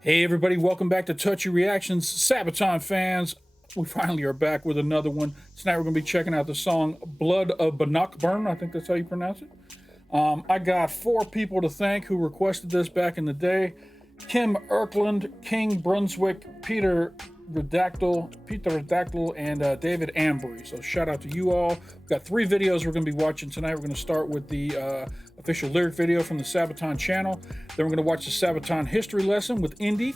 Hey everybody, welcome back to Touchy Reactions, Sabaton fans. We finally are back with another one. Tonight we're going to be checking out the song Blood of Bannockburn. I think that's how you pronounce it. I got four people to thank who requested this back in the day. Kim Erkland, King Brunswick, Peter Redactyl, and David Ambry. So shout out to you all. We've got three videos we're going to be watching tonight. We're going to start with the official lyric video from the Sabaton channel. Then we're going to watch the Sabaton History Lesson with Indy.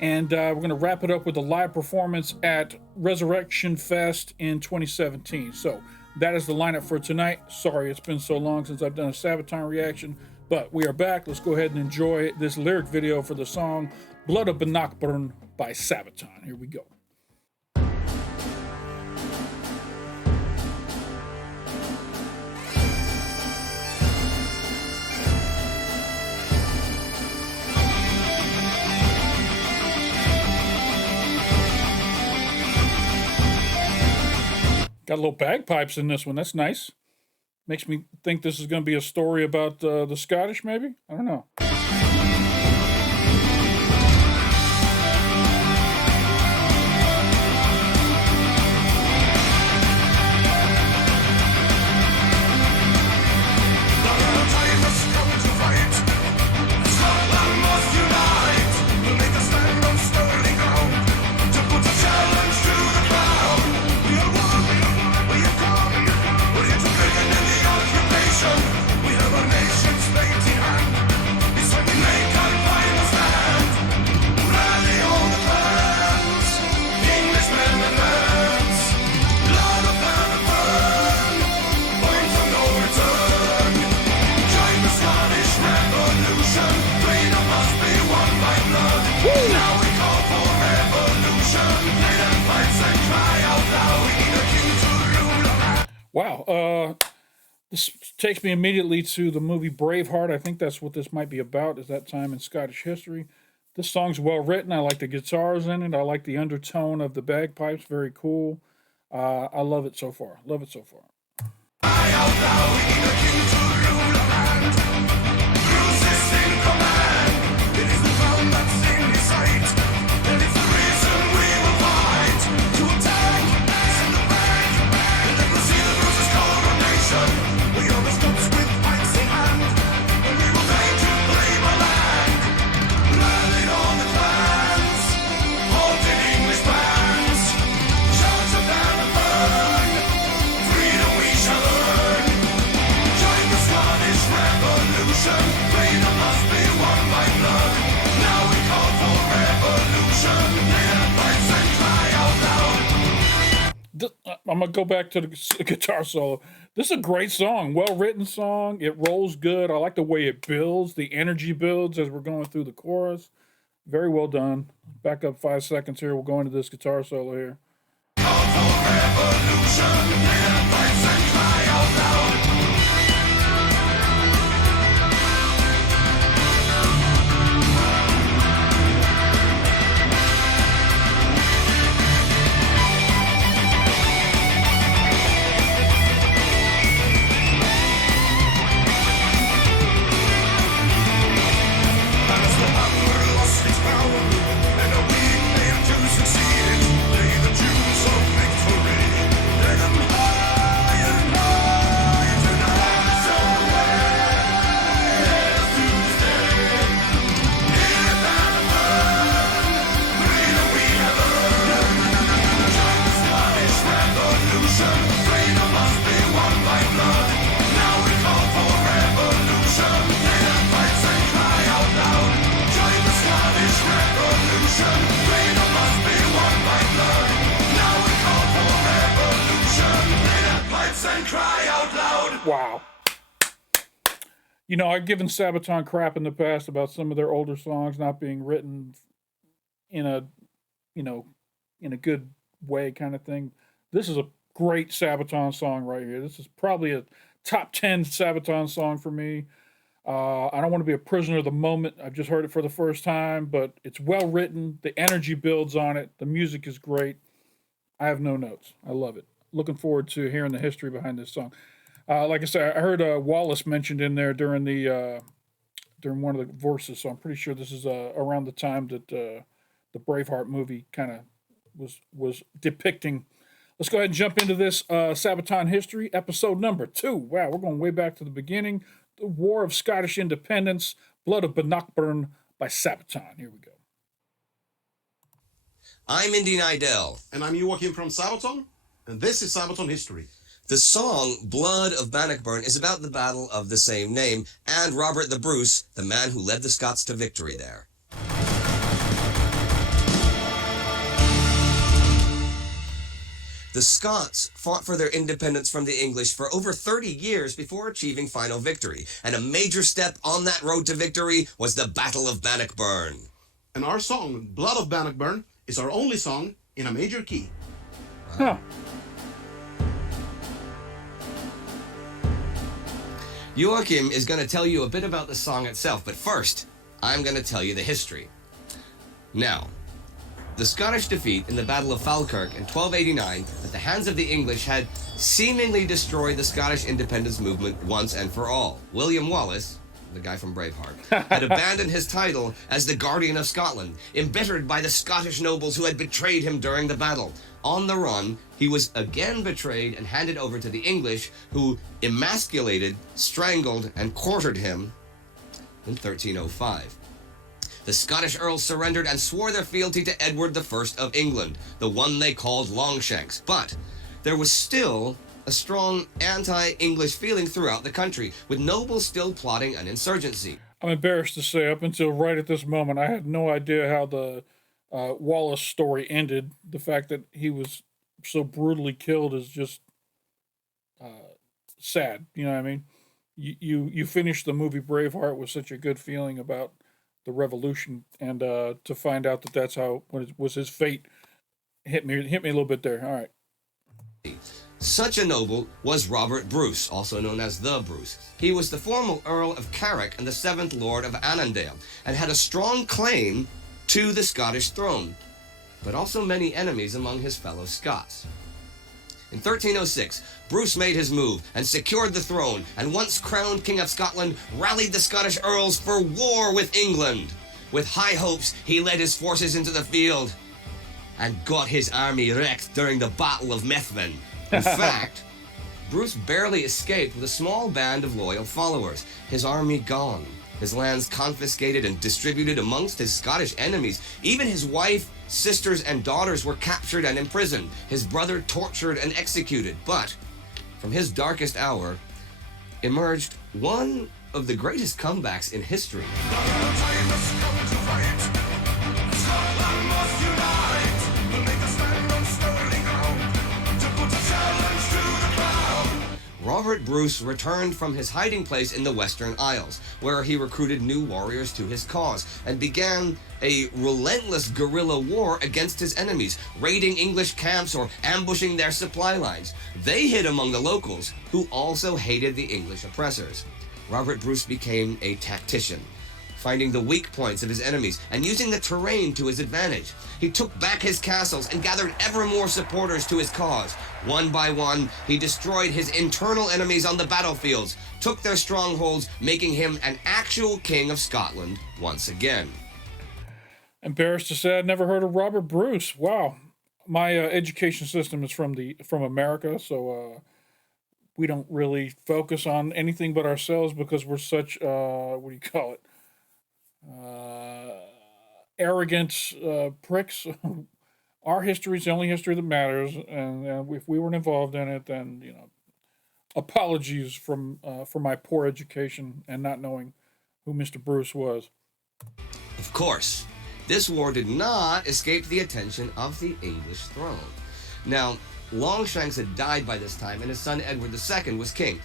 And we're going to wrap it up with a live performance at Resurrection Fest in 2017. So that is the lineup for tonight. Sorry it's been so long since I've done a Sabaton reaction, but we are back. Let's go ahead and enjoy this lyric video for the song Blood of Bannockburn by Sabaton. Here we go. Got a little bagpipes in this one. That's nice. Makes me think this is going to be a story about the Scottish, maybe? I don't know. Wow. This takes me immediately to the movie Braveheart. I think that's what this might be about, is that time in Scottish history. This song's well written. I like the guitars in it. I like the undertone of the bagpipes. Very cool. I love it so far. Love it so far. I'm gonna go back to the guitar solo. This is a great song, well written song. It rolls good. I like the way it builds. The energy builds as we're going through the chorus. Very well done. Back up 5 seconds here. We'll go into this guitar solo here. Wow. You know, I've given Sabaton crap in the past about some of their older songs not being written in a, you know, in a good way kind of thing. This is a great Sabaton song right here. This is probably a top 10 Sabaton song for me. I don't want to be a prisoner of the moment. I've just heard it for the first time, but it's well written. The energy builds on it. The music is great. I have no notes. I love it. Looking forward to hearing the history behind this song. Like I said, I heard Wallace mentioned in there during during one of the verses. So I'm pretty sure this is around the time that the Braveheart movie kind of was depicting. Let's go ahead and jump into this Sabaton History, episode number 2. Wow, we're going way back to the beginning. The War of Scottish Independence, Blood of Bannockburn by Sabaton. Here we go. I'm Indy Nidell. And I'm Joachim from Sabaton, and this is Sabaton History. The song Blood of Bannockburn is about the battle of the same name and Robert the Bruce, the man who led the Scots to victory there. The Scots fought for their independence from the English for over 30 years before achieving final victory, and a major step on that road to victory was the Battle of Bannockburn. And our song, Blood of Bannockburn, is our only song in a major key. Huh. Joachim is going to tell you a bit about the song itself, but first, I'm going to tell you the history. Now, the Scottish defeat in the Battle of Falkirk in 1289 at the hands of the English had seemingly destroyed the Scottish independence movement once and for all. William Wallace, the guy from Braveheart, had abandoned his title as the Guardian of Scotland, embittered by the Scottish nobles who had betrayed him during the battle. On the run, he was again betrayed and handed over to the English, who emasculated, strangled, and quartered him in 1305. The Scottish earls surrendered and swore their fealty to Edward I of England, the one they called Longshanks. But there was still a strong anti-English feeling throughout the country, with nobles still plotting an insurgency. I'm embarrassed to say, up until right at this moment, I had no idea how the Wallace story ended. The fact that he was so brutally killed is just sad. You know what I mean? You finished the movie Braveheart with such a good feeling about the revolution, and to find out that that's how was his fate hit me a little bit there. All right. Such a noble was Robert Bruce, also known as the Bruce. He was the former Earl of Carrick and the 7th Lord of Annandale, and had a strong claim to the Scottish throne, but also many enemies among his fellow Scots. In 1306, Bruce made his move and secured the throne, and once crowned King of Scotland, rallied the Scottish earls for war with England. With high hopes, he led his forces into the field and got his army wrecked during the Battle of Methven. In fact, Bruce barely escaped with a small band of loyal followers, his army gone, his lands confiscated and distributed amongst his Scottish enemies. Even his wife, sisters, and daughters were captured and imprisoned, his brother tortured and executed. But from his darkest hour emerged one of the greatest comebacks in history. Robert Bruce returned from his hiding place in the Western Isles, where he recruited new warriors to his cause and began a relentless guerrilla war against his enemies, raiding English camps or ambushing their supply lines. They hid among the locals, who also hated the English oppressors. Robert Bruce became a tactician, finding the weak points of his enemies and using the terrain to his advantage. He took back his castles and gathered ever more supporters to his cause. One by one, he destroyed his internal enemies on the battlefields, took their strongholds, making him an actual king of Scotland once again. Embarrassed to say I'd never heard of Robert Bruce. Wow. My education system is from America, so we don't really focus on anything but ourselves because we're such, what do you call it? Arrogant pricks. Our history is the only history that matters, and if we weren't involved in it, then apologies for my poor education and not knowing who Mr. Bruce was. Of course, this war did not escape the attention of the English throne. Now, Longshanks had died by this time, and his son Edward II was king.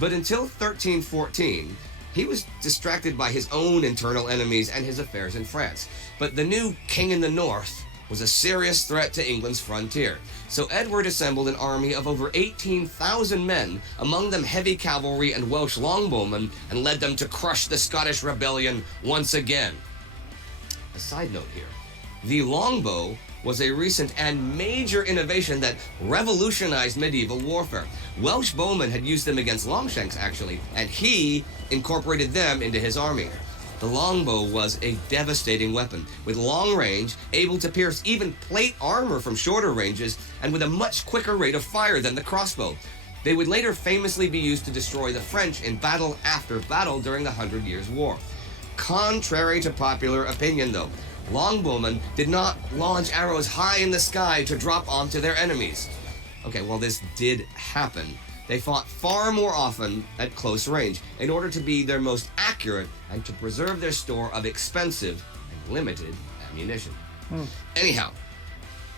But until 1314, he was distracted by his own internal enemies and his affairs in France. But the new king in the north was a serious threat to England's frontier. So Edward assembled an army of over 18,000 men, among them heavy cavalry and Welsh longbowmen, and led them to crush the Scottish rebellion once again. A side note here, the longbow was a recent and major innovation that revolutionized medieval warfare. Welsh bowmen had used them against Longshanks, actually, and he incorporated them into his army. The longbow was a devastating weapon, with long range, able to pierce even plate armor from shorter ranges, and with a much quicker rate of fire than the crossbow. They would later famously be used to destroy the French in battle after battle during the 100 Years' War. Contrary to popular opinion, though, longbowmen did not launch arrows high in the sky to drop onto their enemies. Okay, well, this did happen. They fought far more often at close range in order to be their most accurate and to preserve their store of expensive and limited ammunition. Anyhow,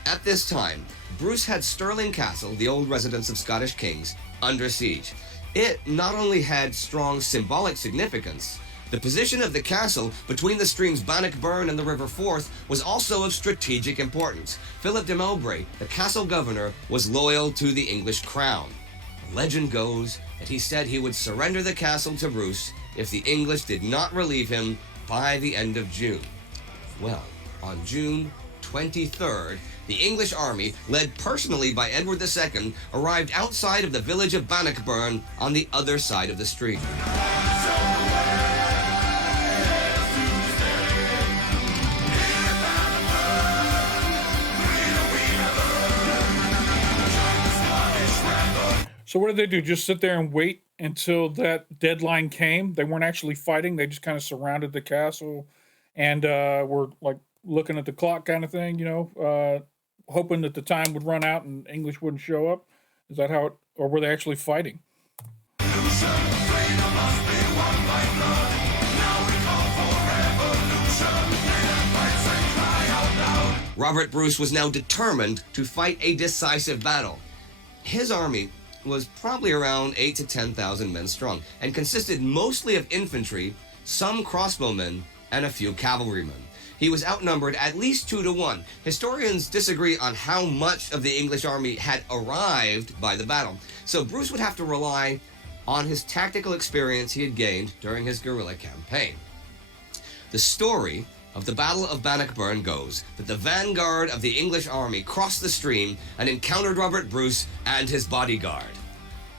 at this time, Bruce had Stirling Castle, the old residence of Scottish kings, under siege. It not only had strong symbolic significance, the position of the castle between the streams Bannockburn and the River Forth was also of strategic importance. Philip de Mowbray, the castle governor, was loyal to the English crown. Legend goes that he said he would surrender the castle to Bruce if the English did not relieve him by the end of June. Well, on June 23rd, the English army, led personally by Edward II, arrived outside of the village of Bannockburn on the other side of the stream. So what did they do? Just sit there and wait until that deadline came? They weren't actually fighting. They just kind of surrounded the castle and were like looking at the clock kind of thing, hoping that the time would run out and English wouldn't show up. Is that how it, or were they actually fighting? Robert Bruce was now determined to fight a decisive battle. His army was probably around 8,000 to 10,000 men strong and consisted mostly of infantry, some crossbowmen, and a few cavalrymen. He was outnumbered at least 2 to 1. Historians disagree on how much of the English army had arrived by the battle, so Bruce would have to rely on his tactical experience he had gained during his guerrilla campaign. The story of the Battle of Bannockburn goes that the vanguard of the English army crossed the stream and encountered Robert Bruce and his bodyguard.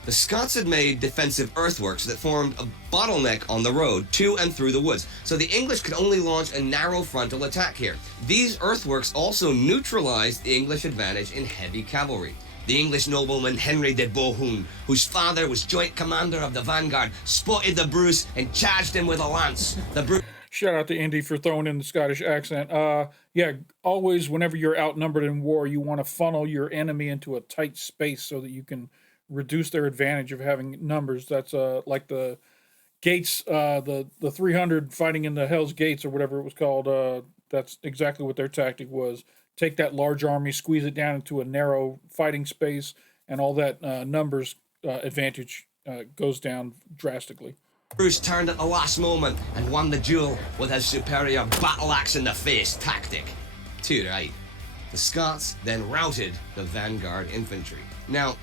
The Scots had made defensive earthworks that formed a bottleneck on the road to and through the woods, so the English could only launch a narrow frontal attack here. These earthworks also neutralized the English advantage in heavy cavalry. The English nobleman Henry de Bohun, whose father was joint commander of the vanguard, spotted the Bruce and charged him with a lance. Shout out to Indy for throwing in the Scottish accent. Yeah, always whenever you're outnumbered in war, you want to funnel your enemy into a tight space so that you can reduce their advantage of having numbers. That's like the Gates, the 300 fighting in the Hell's Gates or whatever it was called. That's exactly what their tactic was. Take that large army, squeeze it down into a narrow fighting space, and all that numbers advantage goes down drastically. Bruce turned at the last moment and won the duel with his superior battle axe in the face tactic. Too right. The Scots then routed the vanguard infantry. Now,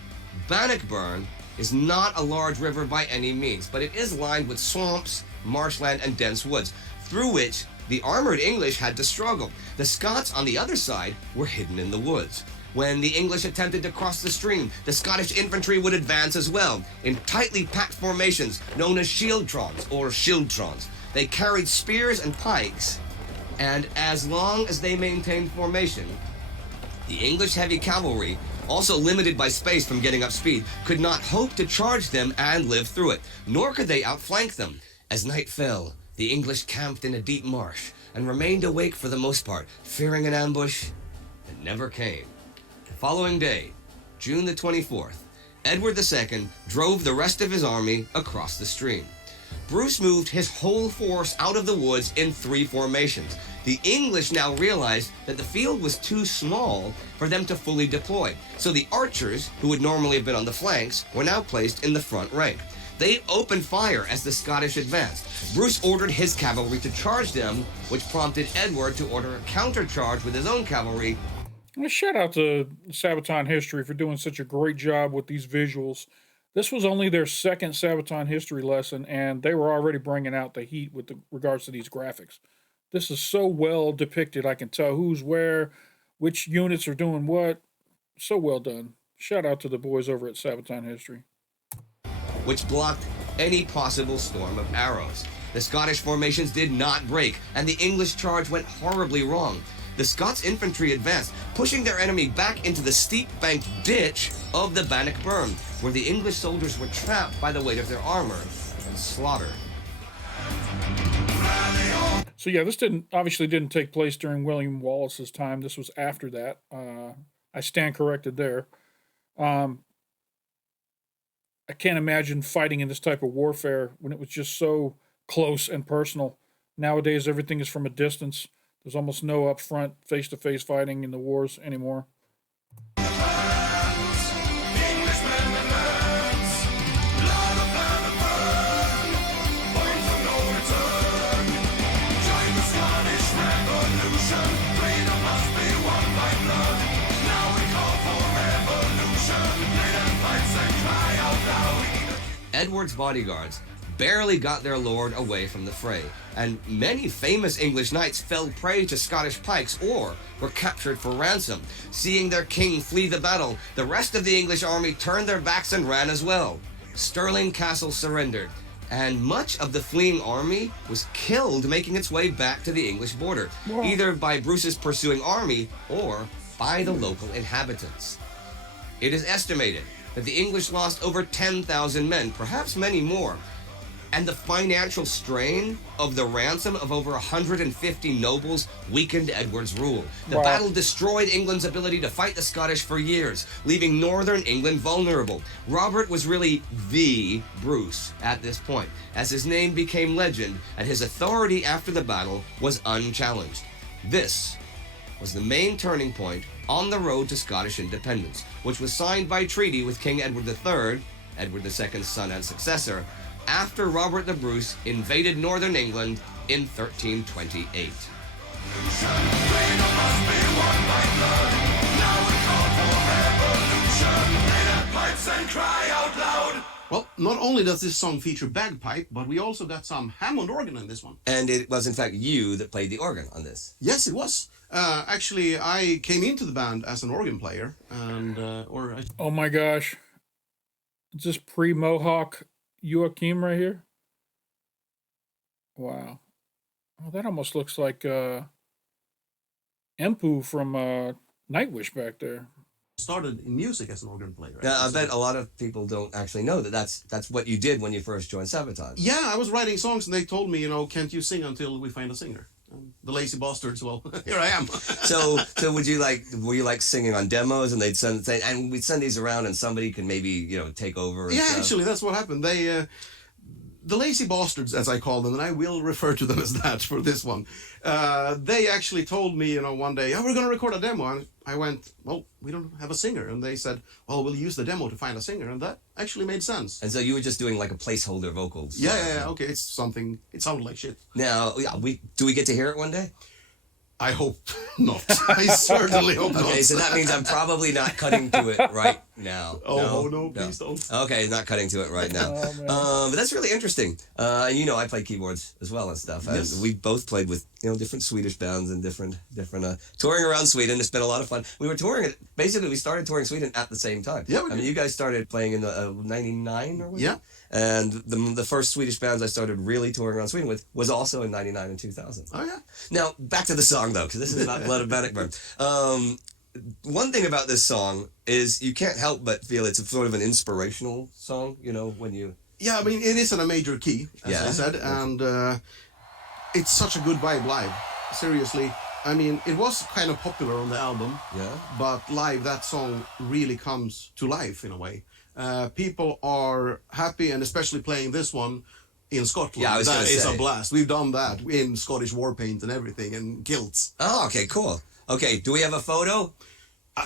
Bannockburn is not a large river by any means, but it is lined with swamps, marshland, and dense woods, through which the armored English had to struggle. The Scots on the other side were hidden in the woods. When the English attempted to cross the stream, the Scottish infantry would advance as well, in tightly packed formations known as shieldtrons or schildtrons. They carried spears and pikes, and as long as they maintained formation, the English heavy cavalry, also limited by space from getting up speed, could not hope to charge them and live through it, nor could they outflank them. As night fell, the English camped in a deep marsh and remained awake for the most part, fearing an ambush that never came. The following day, June the 24th, Edward II drove the rest of his army across the stream. Bruce moved his whole force out of the woods in 3 formations. The English now realized that the field was too small for them to fully deploy, so the archers, who would normally have been on the flanks, were now placed in the front rank. They opened fire as the Scottish advanced. Bruce ordered his cavalry to charge them, which prompted Edward to order a countercharge with his own cavalry. Shout out to Sabaton History for doing such a great job with these visuals. This was only their second Sabaton History lesson, and they were already bringing out the heat with regards to these graphics. This is so well depicted. I can tell who's where, which units are doing what. So well done. Shout out to the boys over at Sabaton History. Which blocked any possible storm of arrows. The Scottish formations did not break, and the English charge went horribly wrong. The Scots infantry advanced, pushing their enemy back into the steep-banked ditch of the Bannockburn, where the English soldiers were trapped by the weight of their armor and slaughtered. So yeah, this obviously didn't take place during William Wallace's time. This was after that. I stand corrected there. I can't imagine fighting in this type of warfare when it was just so close and personal. Nowadays, everything is from a distance. There's almost no upfront, face-to-face fighting in the wars anymore. Edward's bodyguards barely got their lord away from the fray, and many famous English knights fell prey to Scottish pikes or were captured for ransom. Seeing their king flee the battle, the rest of the English army turned their backs and ran as well. Stirling Castle surrendered, and much of the fleeing army was killed making its way back to the English border, either by Bruce's pursuing army or by the local inhabitants. It is estimated that the English lost over 10,000 men, perhaps many more, and the financial strain of the ransom of over 150 nobles weakened Edward's rule. The battle destroyed England's ability to fight the Scottish for years, leaving northern England vulnerable. Robert was really the Bruce at this point, as his name became legend and his authority after the battle was unchallenged. This was the main turning point on the road to Scottish independence, which was signed by treaty with King Edward III, Edward II's son and successor, after Robert the Bruce invaded northern England in 1328. Well, not only does this song feature bagpipe, but we also got some Hammond organ in this one. And it was, in fact, you that played the organ on this. Yes, it was. Actually, I came into the band as an organ player, and Oh my gosh, is this pre-Mohawk Joachim right here? Wow. Oh, that almost looks like Empu from Nightwish back there. started in music as an organ player. Yeah, I bet a lot of people don't actually know that that's what you did when you first joined Sabaton. Yeah, I was writing songs and they told me, can't you sing until we find a singer? The lazy bastards, well, here I am. So were you like singing on demos and they'd and we'd send these around and somebody could maybe, take over? Yeah, actually, that's what happened. They, the lazy bastards, as I call them, and I will refer to them as that for this one, they actually told me, one day, we're going to record a demo. And I went, well, we don't have a singer. And they said, well, we'll use the demo to find a singer. And that actually made sense. And so you were just doing like a placeholder vocals. Yeah, okay, it sounded like shit. Now, do we get to hear it one day? I hope not. I certainly hope not. Okay, so that means I'm probably not cutting to it right now. No, please don't. Okay, not cutting to it right now. But that's really interesting. And I play keyboards as well and stuff. Yes. We both played with different Swedish bands and different touring around Sweden. It's been a lot of fun. We were touring it. Basically, we started touring Sweden at the same time. Yeah, we did. you guys started playing in the 99 or what? Yeah. And the first Swedish bands I started really touring around Sweden with was also in 99 and 2000. Oh, yeah. Now, back to the song, though, because this is about Blood of Bannockburn. One thing about this song is you can't help but feel it's sort of an inspirational song, when you... Yeah, I mean, it is in a major key, as I said, and it's such a good vibe live. Seriously. I mean, it was kind of popular on the album, but live, that song really comes to life in a way. People are happy, and especially playing this one in Scotland. Yeah, that is a blast. We've done that in Scottish war paint and everything, and kilts. Oh, okay, cool. Okay, do we have a photo?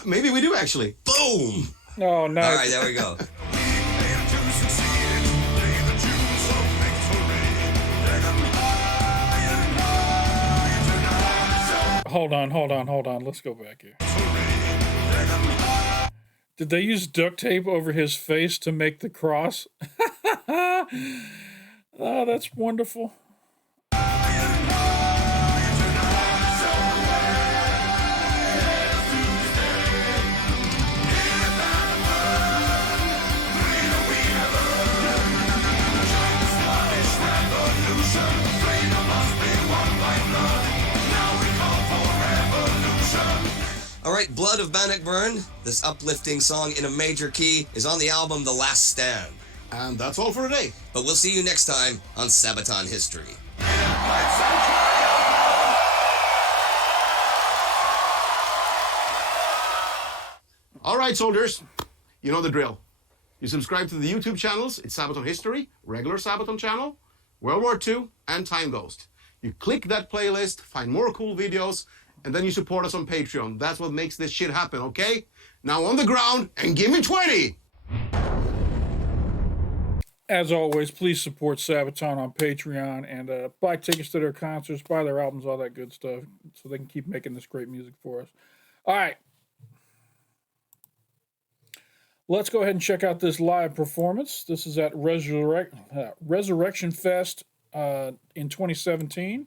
Maybe we do, actually. Boom! Oh, nice. All right, there we go. Hold on. Let's go back here. Did they use duct tape over his face to make the cross? Oh, that's wonderful. Revolution. All right, Blood of Bannockburn, this uplifting song in a major key, is on the album The Last Stand. And that's all for today. But we'll see you next time on Sabaton History. All right, soldiers, you know the drill. You subscribe to the YouTube channels. It's Sabaton History, regular Sabaton channel, World War II, and Time Ghost. You click that playlist, find more cool videos, and then you support us on Patreon. That's what makes this shit happen, okay? Now on the ground, and give me 20! As always, please support Sabaton on Patreon and buy tickets to their concerts, buy their albums, all that good stuff, so they can keep making this great music for us. All right. Let's go ahead and check out this live performance. This is at Resurrection Fest in 2017.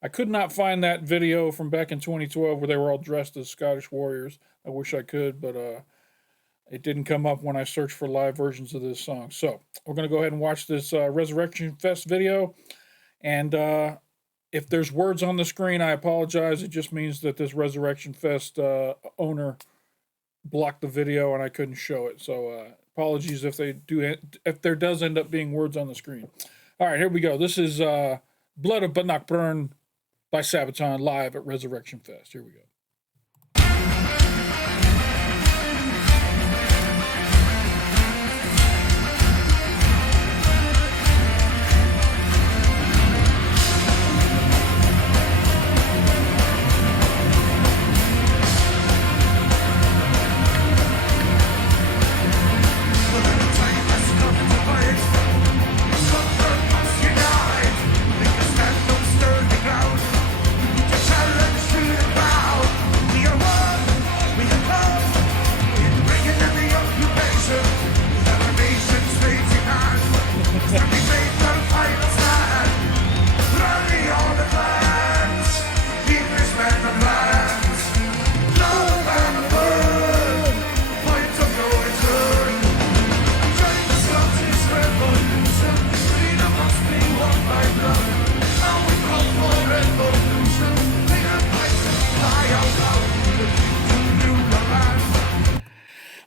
I could not find that video from back in 2012 where they were all dressed as Scottish warriors. I wish I could, but it didn't come up when I searched for live versions of this song. So we're going to go ahead and watch this Resurrection Fest video. And if there's words on the screen, I apologize. It just means that this Resurrection Fest owner blocked the video and I couldn't show it. So apologies if there does end up being words on the screen. All right, here we go. This is Blood of Bannockburn by Sabaton live at Resurrection Fest. Here we go.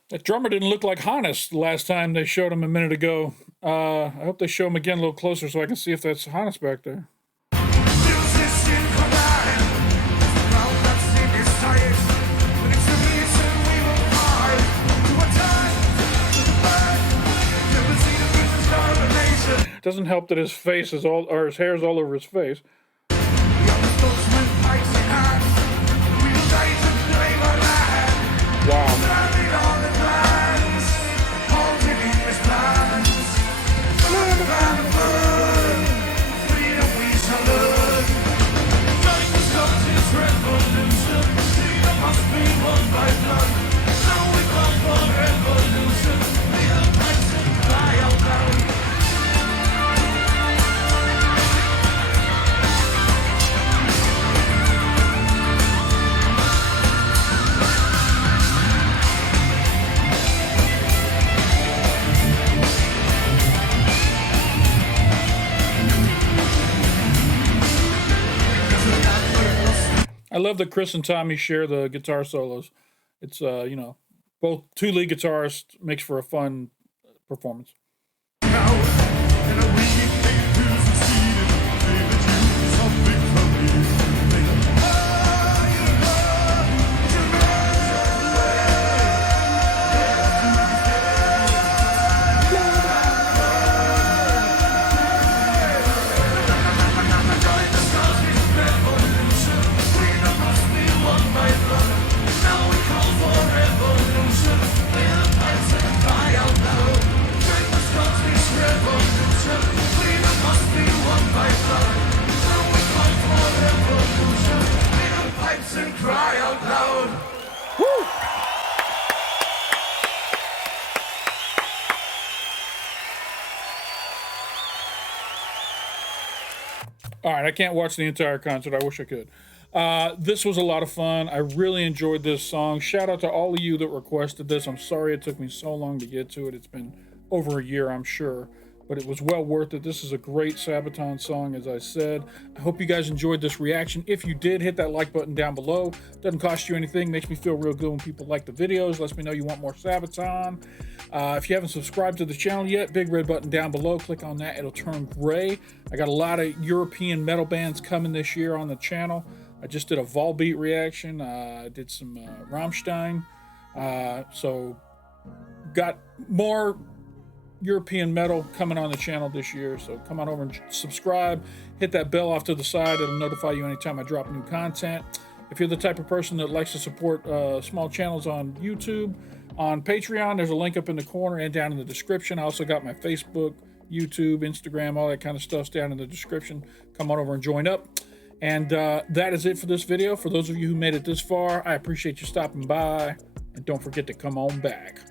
That drummer didn't look like Hannes the last time they showed him a minute ago. I hope they show him again a little closer so I can see if that's Hannes back there. Doesn't help that his face is all, or his hair is all over his face. Wow. I love that Chris and Tommy share the guitar solos. It's, you know, both two lead guitarists, makes for a fun performance. All right, I can't watch the entire concert. I wish I could. This was a lot of fun. I really enjoyed this song. Shout out to all of you that requested this. I'm sorry it took me so long to get to it. It's been over a year, I'm sure. but it was well worth it. This is a great Sabaton song, as I said. I hope you guys enjoyed this reaction. If you did, hit that like button down below. Doesn't cost you anything. Makes me feel real good when people like the videos. Lets me know you want more Sabaton. If you haven't subscribed to the channel yet, big red button down below. Click on that. It'll turn gray. I got a lot of European metal bands coming this year on the channel. I just did a Volbeat reaction. I did some Rammstein. So got more European metal coming on the channel this year. So come on over and subscribe. Hit that bell off to the side. It'll notify you anytime I drop new content. If you're the type of person that likes to support small channels on YouTube, on Patreon, there's a link up in the corner and down in the description. I also got my Facebook, YouTube, Instagram, all that kind of stuff's down in the description. Come on over and join up. And that is it for this video. For those of you who made it this far, I appreciate you stopping by. And don't forget to come on back.